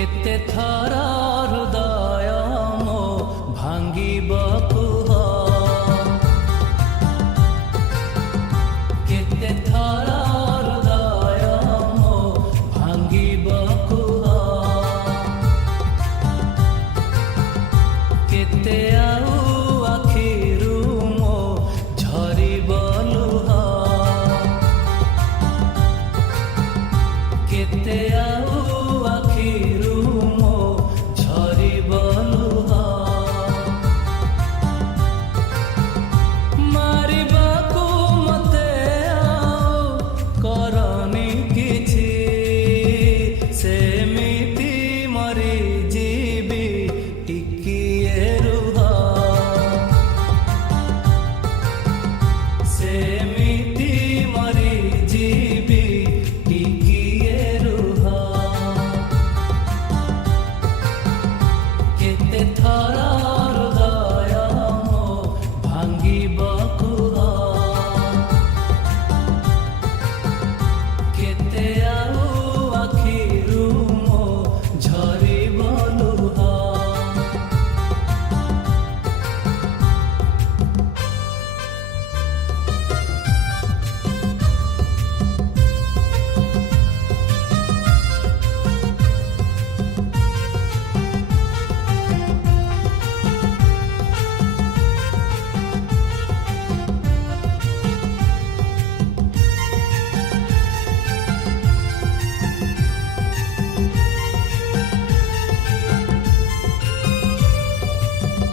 କେତେ ଥର ହୃଦୟ ମୋ ଭାଙ୍ଗିବ କୁହ, କେତେ ଥର ହୃଦୟ ମୋ ଭାଙ୍ଗିବ କୁହ, କେତେ ଆଉ ଆଖିରୁ ମୋ ଝରିବ ଲୁହ, କେତେ ଆଉ ଆଖିରୁ ମୋ ଝରିବ ଲୁହ, ମାରିବାକୁ ମତେ ଆଉ କରନି କିଛି, ସେମିତି ମରିଯିବି ଟିକିଏ ରୁହ, ସେମିତି ମରିଯିବି ଟିକିଏ ରୁହ, କେତେ ଥର ହୃଦୟ ମୋ ଭାଙ୍ଗିବ କୁହ, କେତେ ଆଉ ଆଖିରୁ ମୋ ଝରିବ ଲୁହ।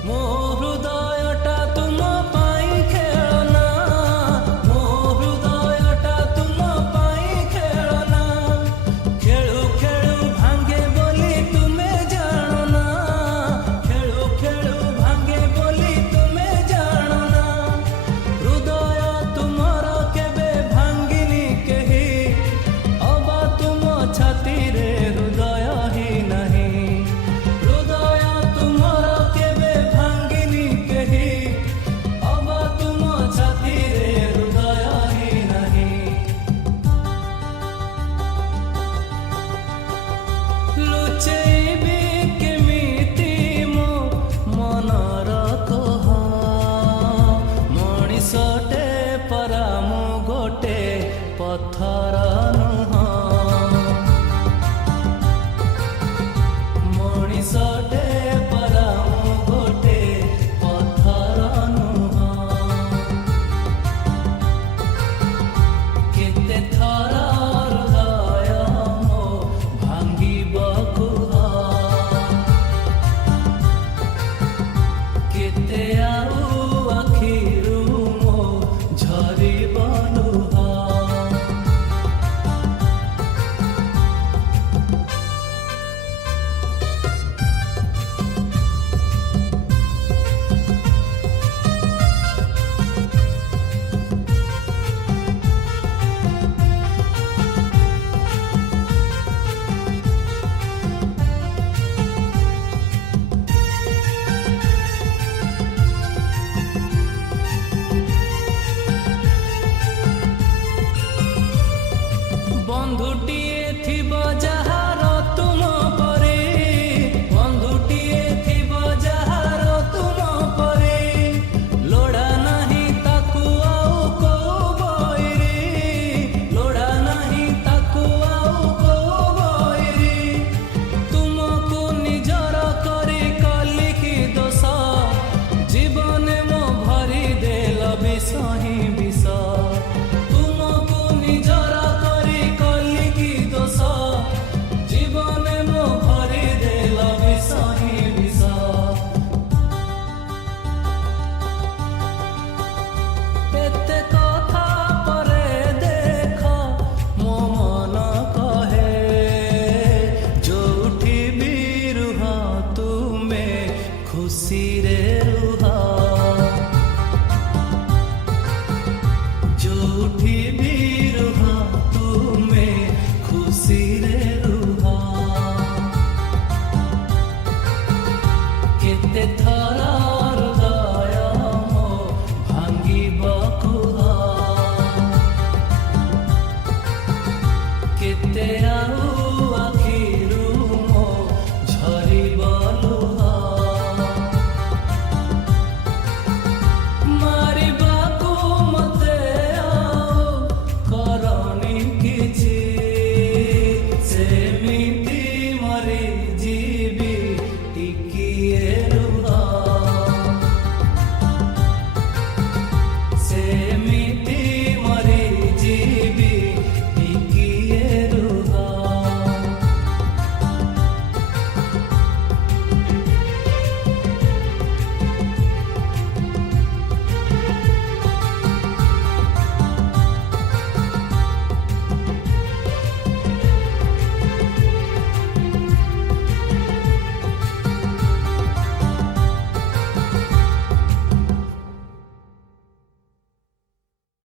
ମୋ ହୃଦୟଟା ତୁମ ପାଇଁ ଖେଳନା, ମୋ ହୃଦୟଟା ତୁମ ପାଇଁ ଖେଳନା, ଖେଳୁ ଖେଳୁ ଭାଙ୍ଗେ ବୋଲି ତୁମେ ଜାଣନା, ଖେଳୁ ଖେଳୁ ଭାଙ୍ଗେ ବୋଲି ତୁମେ ଜାଣନା, ହୃଦୟ ତୁମର କେବେ ଭାଙ୍ଗିନି କେହି, ଅବା ତୁମ ଛାତିରେ ହୃଦୟ ହିଁ ନାହିଁ, ହୃଦୟ ତୁମର କେବେ ଭାଙ୍ଗିନି କେହି, ଅବା ତୁମ ଛାତିରେ ହୃଦୟ ହିଁ ନାହିଁ, ଲୁଚେଇବି କେମିତି ମୋ ମନର କୋହ, ମଣିଷଟେ ପରା ମୁଁ ଗୋଟେ ପଥର